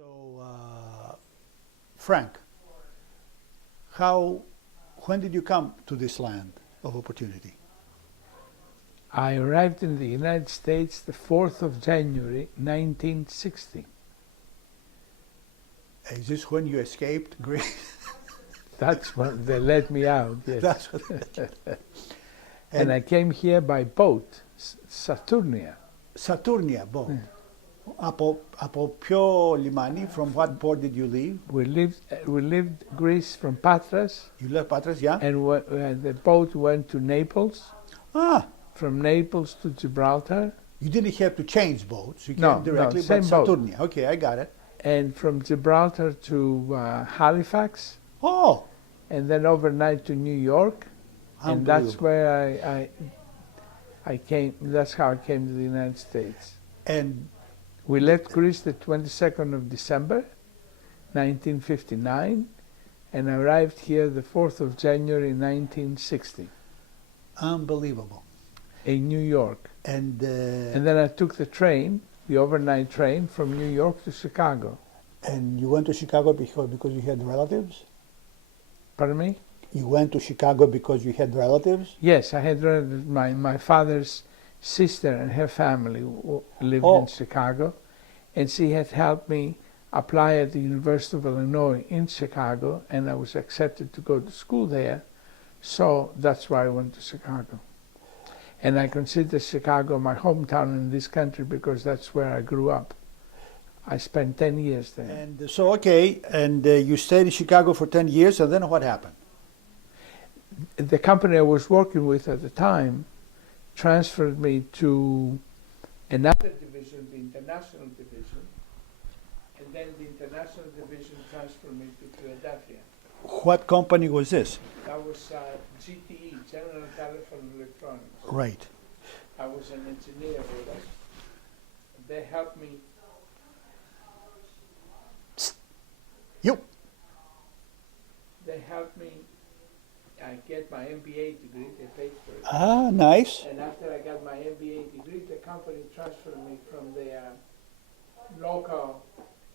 So, Frank, when did you come to this land of opportunity? I arrived in the United States the 4th of January, 1960. Is this when you escaped Greece? That's when they let me out, yes. That's what. And I came here by boat, Saturnia. Saturnia boat. Yeah. Από ποιο λιμάνι, from what port did you leave? We lived Greece from Patras, You left Patras, yeah? and the boat went to Naples. Ah, From Naples to Gibraltar, you didn't have to change boats. You No, came directly, no, same but boat. Saturnia. Okay, I got it. and from Gibraltar to Halifax, Oh, and then overnight to New York. And that's unbelievable. where I came. That's how I came to the United States. And We left Greece the 22nd of December, 1959, and arrived here the 4th of January, 1960, unbelievable. in New York. And And then I took the train, the overnight train, from New York to Chicago. you went to Chicago because you had relatives? Pardon me? You went to Chicago because you had relatives? Yes, I had relatives. My father's sister and her family lived Oh. in Chicago, and she had helped me apply at the University of Illinois in Chicago, and I was accepted to go to school there. So that's why I went to Chicago. And I consider Chicago my hometown in this country because that's where I grew up. I spent 10 years there. And so, okay, and you stayed in Chicago for 10 years, and then what happened? The company I was working with at the time transferred me to another division, the international division, and then the international division transferred me to Philadelphia. What company was this? That was GTE, General Telephone Electronics. Right. I was an engineer with them. They helped me. You. They helped me get my MBA degree. They paid for it. Ah, nice. And after I got my MBA degree, the company transferred me from their local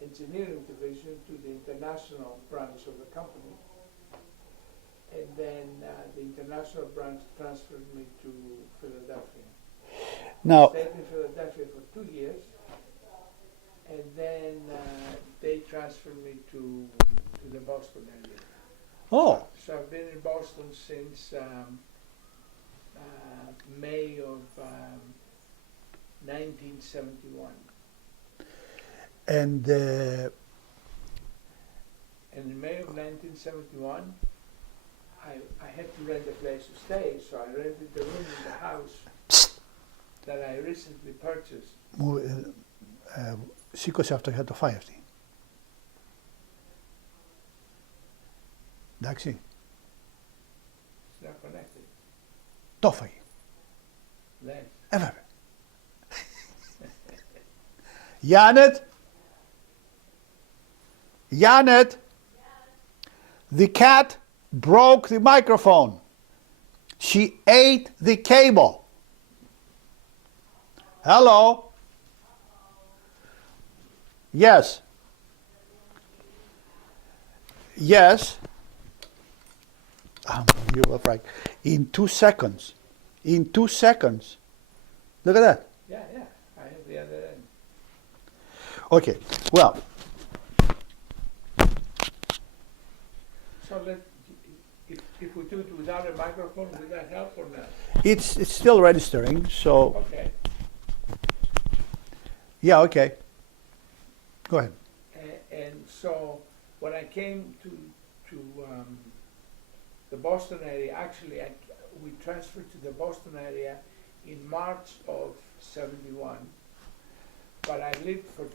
engineering division to the international branch of the company. And then the international branch transferred me to Philadelphia. Now, Stayed in Philadelphia for 2 years, and then they transferred me to the Boston area. oh, So I've been in Boston since May of 1971. and And in May of 1971, I had to rent a place to stay, so I rented the room in the house that I recently purchased. σήκωσε αυτό, είχα το φάει αυτή. Εντάξει, It's not connected. το έφαγε. Then, Βέβαια. Janet? Janet? The cat broke the microphone. She ate the cable. Hello? Yes. Yes. Unbelievable, Frank. In 2 seconds. In 2 seconds. Look at that. yeah, I have the other end. Okay. Well, So if we do it without a microphone, will that help or not? it's still registering, so Okay. yeah, okay. Go ahead. And so when I came to the Boston area, actually we transferred to the Boston area in March of '71. But I lived for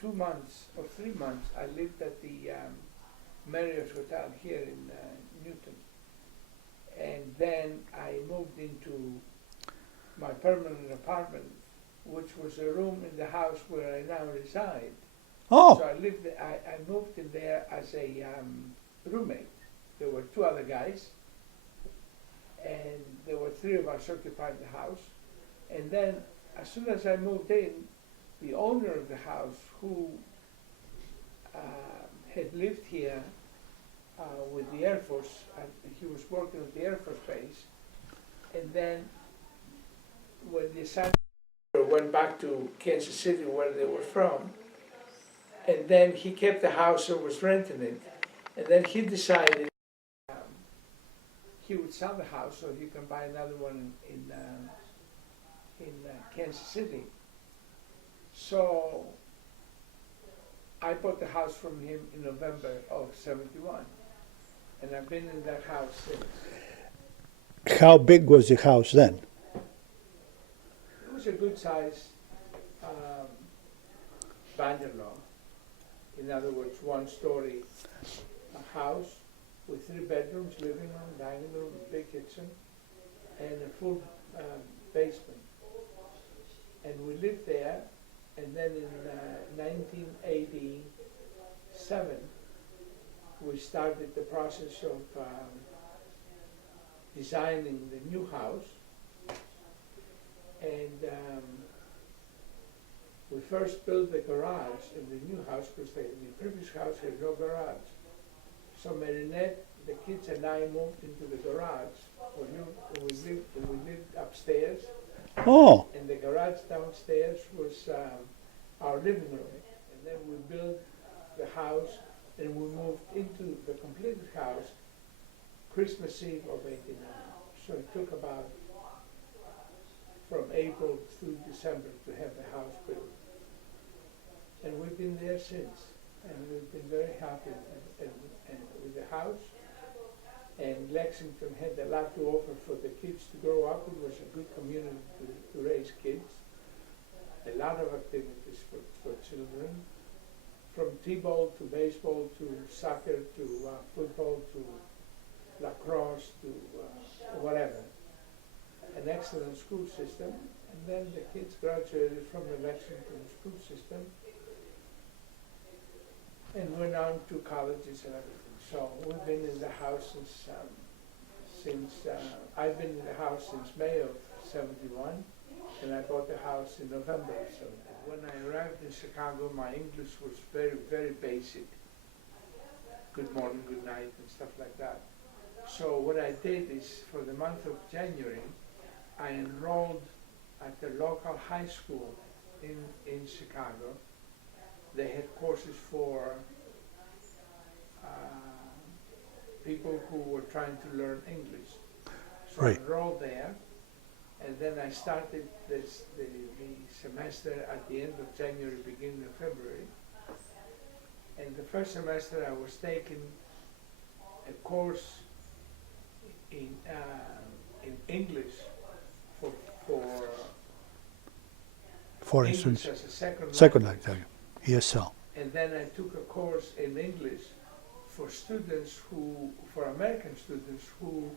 two months or 3 months. I lived at the Marriott Hotel here in Newton, and then I moved into my permanent apartment, which was a room in the house where I now reside. Oh, So I moved in there as a roommate. There were 2 other guys, and there were 3 of us occupying the house. And then as soon as I moved in, the owner of the house, who had lived here with the Air Force, and he was working at the Air Force base, and then when the assignment went back to Kansas City where they were from, and then he kept the house or was renting it, and then he decided he would sell the house so he can buy another one in Kansas City. So I bought the house from him in November of '71, and I've been in that house since. How big was the house then? It was a good size bungalow. In other words, one-story house with 3 bedrooms, living room, dining room, big kitchen, and a full basement. And we lived there, and then in 1987, we started the process of designing the new house. And we first built the garage in the new house because the previous house had no garage. So Marinette, the kids and I moved into the garage. We lived upstairs, Oh, and the garage downstairs was our living room. And then we built the house, and we moved into the completed house Christmas Eve of '89. So it took about from April through December to have the house built. And we've been there since, and we've been very happy and with the house. And Lexington had a lot to offer for the kids to grow up. It was a good community to raise kids. A lot of activities for children, from t-ball to baseball to soccer to football to lacrosse to whatever. An excellent school system, and then the kids graduated from the Lexington school system and went on to colleges and everything. So we've been in the house since I've been in the house since May of '71, and I bought the house in November of '71. When I arrived in Chicago, my English was very, very basic. Good morning, good night, and stuff like that. So what I did is, for the month of January, I enrolled at the local high school in Chicago. They had courses for people who were trying to learn English. So Right. I enrolled there, and then I started the semester at the end of January, beginning of February. And the first semester I was taking a course in English for for English instance, as a second language, ESL. And then I took a course in English for students for American students who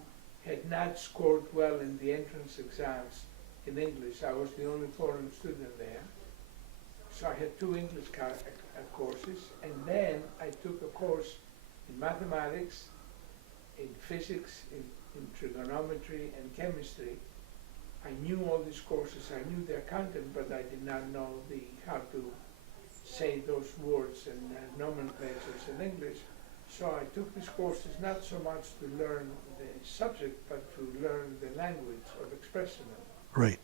had not scored well in the entrance exams in English. I was the only foreign student there. So I had 2 English courses, and then I took a course in mathematics, in physics, in trigonometry and chemistry. I knew all these courses, I knew their content, but I did not know how to say those words and nomenclatures in English. So I took these courses not so much to learn the subject, but to learn the language of expressing it. Right.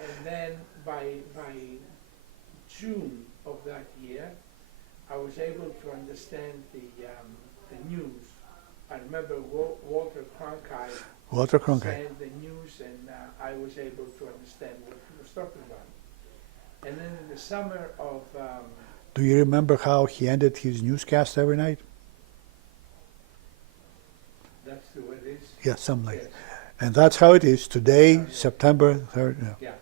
And then by June of that year, I was able to understand the news. I remember Walter Cronkite Walter Cronkite. saying the news, and I was able to understand what he was talking about. And then in the summer of Do you remember how he ended his newscast every night? that's the way it is. Yeah, something like Yes. that. And that's how it is today, September 3rd. Yeah. Yeah.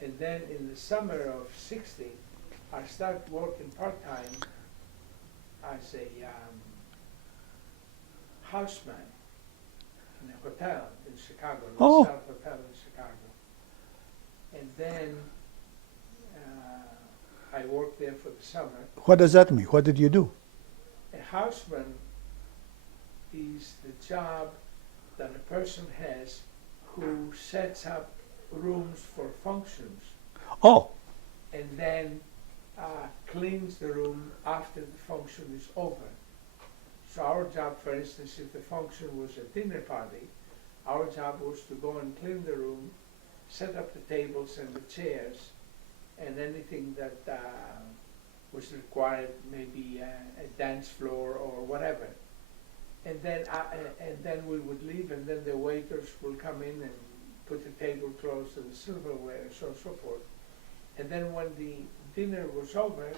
And then in the summer of '60, I started working part-time as a houseman in a hotel in Chicago, the Oh. South Hotel in Chicago. And then I worked there for the summer. What does that mean? What did you do? A houseman is the job that a person has who sets up rooms for functions Oh, and then cleans the room after the function is over. So our job, for instance, if the function was a dinner party, our job was to go and clean the room, set up the tables and the chairs, and anything that was required, maybe a dance floor or whatever. And then we would leave, and then the waiters will come in and put the tablecloths and the silverware, so on and so forth. And then when the dinner was over,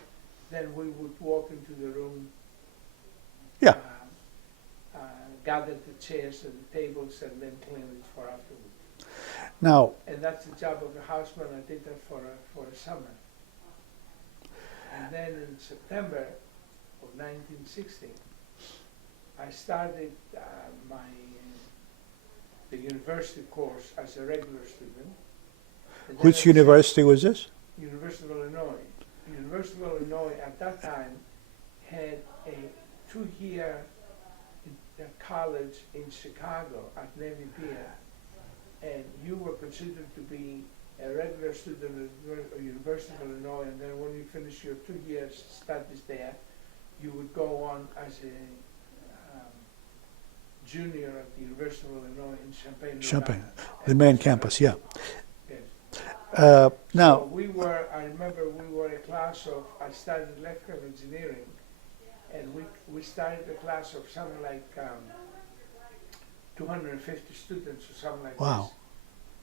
then we would walk into the room, Yeah. gather the chairs and the tables, and then clean it for afterwards. Now, And that's the job of the houseman. I did that for a summer. And then in September of 1960, I started the university course as a regular student. And then which university was this? University of Illinois. University of Illinois at that time had a 2-year college in Chicago at Navy Pier, and you were considered to be a regular student at University of Illinois, and then when you finish your 2 years studies there, you would go on as a junior at the University of Illinois in Champaign. Champaign, the main campus, yeah. Yes. Now, So I remember we were a class of, I studied electrical engineering, and we started a class of something like 250 students or something like wow. this.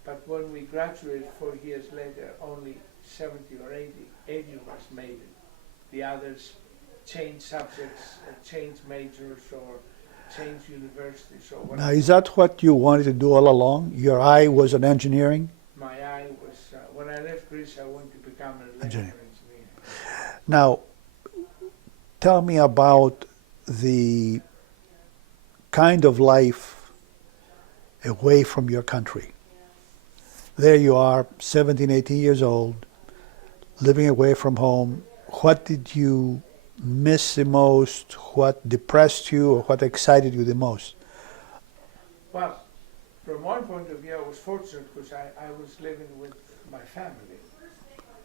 But when we graduated 4 years later, only 70 or 80 of us made it. The others changed subjects, changed majors, or changed universities, or Now, whatever. is that what you wanted to do all along? Your eye was on engineering? My eye was, when I left Greece, I wanted to become an electrical engineer. Now, tell me about the kind of life away from your country. There you are, 17, 18 years old, living away from home. What did you miss the most? What depressed you, or what excited you the most? Well, from one point of view, I was fortunate because I was living with my family,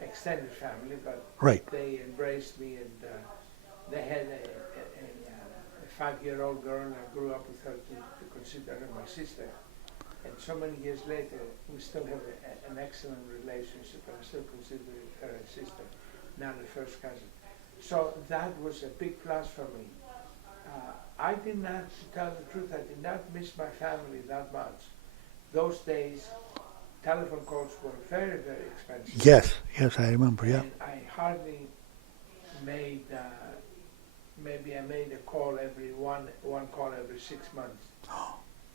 extended family, but Right. they embraced me, and they had a 5-year-old girl, and I grew up with her to consider her my sister. And so many years later, we still have an excellent relationship, and I still consider her a sister, not a first cousin. So that was a big plus for me. I did not, to tell the truth, I did not miss my family that much. Those days, telephone calls were very, very expensive. Yes, I remember, yeah. And I hardly made, maybe I made a call one call every 6 months.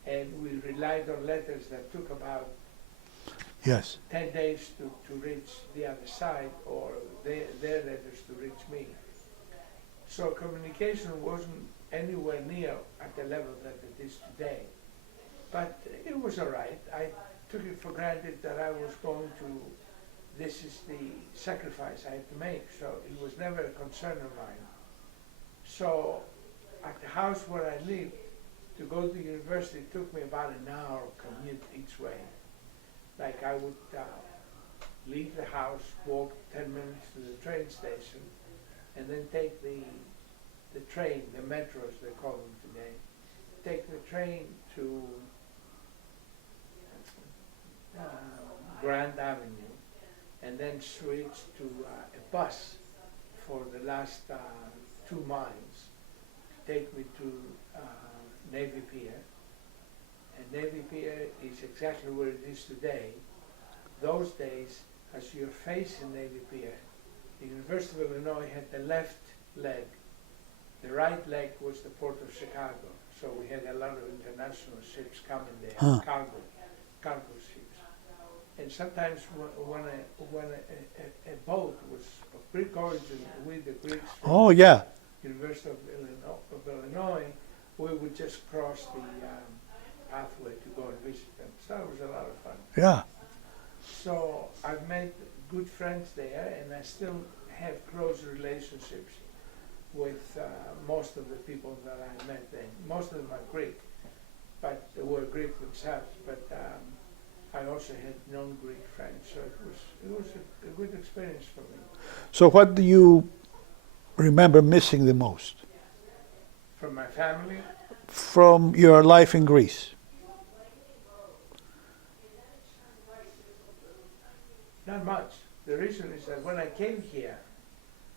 And we relied on letters that took about Yes. 10 days to reach the other side, or their letters to reach me. So communication wasn't anywhere near at the level that it is today. But it was all right. I took it for granted that I was going to, this is the sacrifice I had to make, so it was never a concern of mine. So at the house where I lived, to go to university, it took me about an hour commute each way. Like I would leave the house, walk 10 minutes to the train station, and then take the train, the metro as they call them today, take the train to Grand Avenue, and then switch to a bus for the last 2 miles, take me to Navy Pier. And Navy Pier is exactly where it is today. Those days, as you're facing Navy Pier, the University of Illinois had the left leg. The right leg was the port of Chicago. So we had a lot of international ships coming there, cargo ships. And sometimes when a boat was of Greek origin with the Greeks from Oh, yeah. University of Illinois, we would just cross the pathway to go and visit them. So it was a lot of fun. Yeah. So I've made good friends there, and I still have close relationships with most of the people that I met there. Most of them are Greek, but they were Greek themselves. But I also had non-Greek friends, so it was a good experience for me. So what do you remember missing the most from my family. from your life in Greece? Not much. The reason is that when I came here,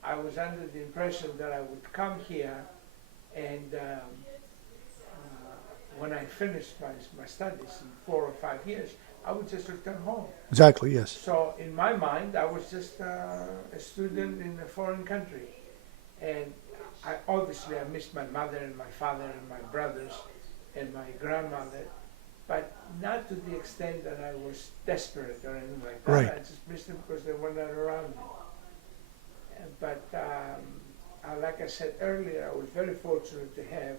I was under the impression that I would come here and when I finished my studies in 4 or 5 years, I would just return home. Exactly, yes. So in my mind, I was just a student in a foreign country. And obviously I missed my mother and my father and my brothers and my grandmother, but not to the extent that I was desperate or anything like that. Right. I just missed them because they were not around me. But like I said earlier, I was very fortunate to have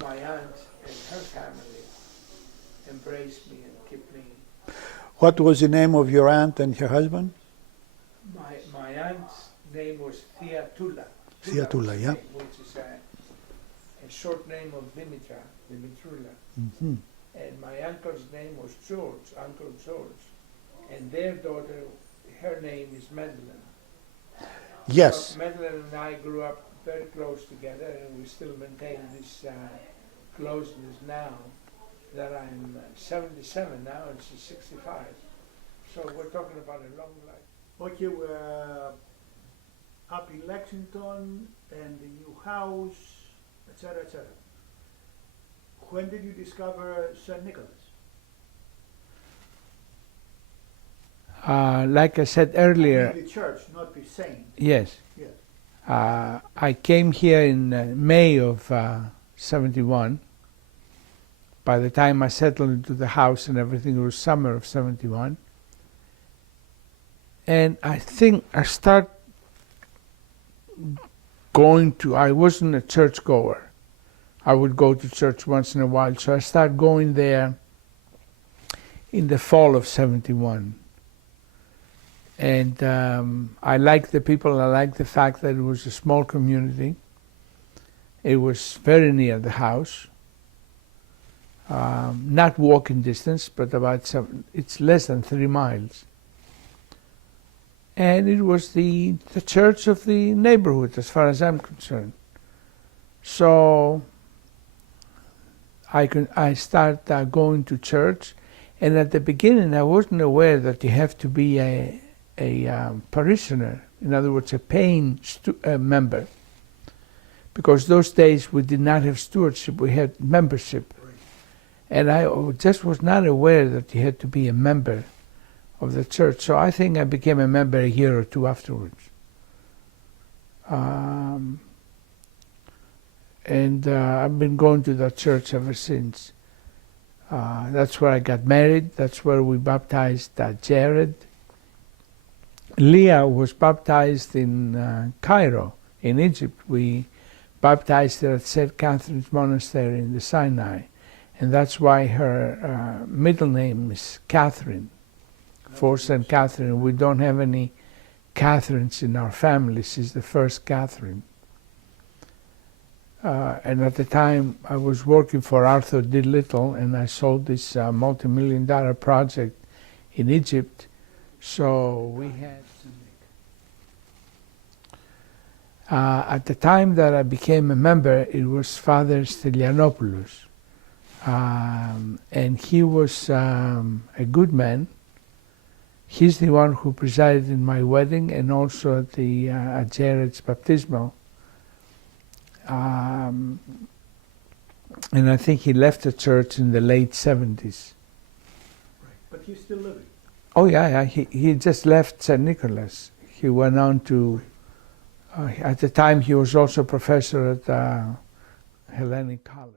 my aunt and her family embrace me and keep me. What was the name of your aunt and your husband? My aunt's name was Thea Tula. Thea Tula, yeah. Which is a short name of Dimitra, Dimitrula. Mm-hmm. And my uncle's name was George, Uncle George. And their daughter, her name is Madeline. Yes. So Madeline and I grew up very close together, and we still maintain this closeness now that I'm 77 now and she's 65. So we're talking about a long life. Okay, we're up in Lexington and the new house, etc., etc. When did you discover St. Nicholas? Like I said earlier, The church, not the saint. yes. Yes. I came here in May of 71. By the time I settled into the house and everything, it was summer of 71. And I think I started I wasn't a church goer. I would go to church once in a while, so I started going there in the fall of 71. And I liked the people, I liked the fact that it was a small community. It was very near the house. Not walking distance, but it's less than 3 miles. And it was the church of the neighborhood, as far as I'm concerned. So I started going to church, and at the beginning I wasn't aware that you have to be a parishioner, in other words, a paying member. Because those days we did not have stewardship, we had membership. Right. And I just was not aware that you had to be a member of the church. So I think I became a member a year or 2 afterwards. And I've been going to that church ever since. That's where I got married. That's where we baptized Jared. Leah was baptized in Cairo, in Egypt. We baptized her at St. Catherine's Monastery in the Sinai. And that's why her middle name is Catherine, for St. Catherine. We don't have any Catherines in our family. She's the first Catherine. And at the time, I was working for Arthur D. Little, and I sold this multi-million-dollar project in Egypt. So we had at the time that I became a member, it was Father Stylianopoulos. And he was a good man. He's the one who presided in my wedding and also at Jared's baptismal. And I think he left the church in the late 70s. Right. But he's still living. Oh yeah. He just left St. Nicholas. He went on to, at the time he was also professor at Hellenic College.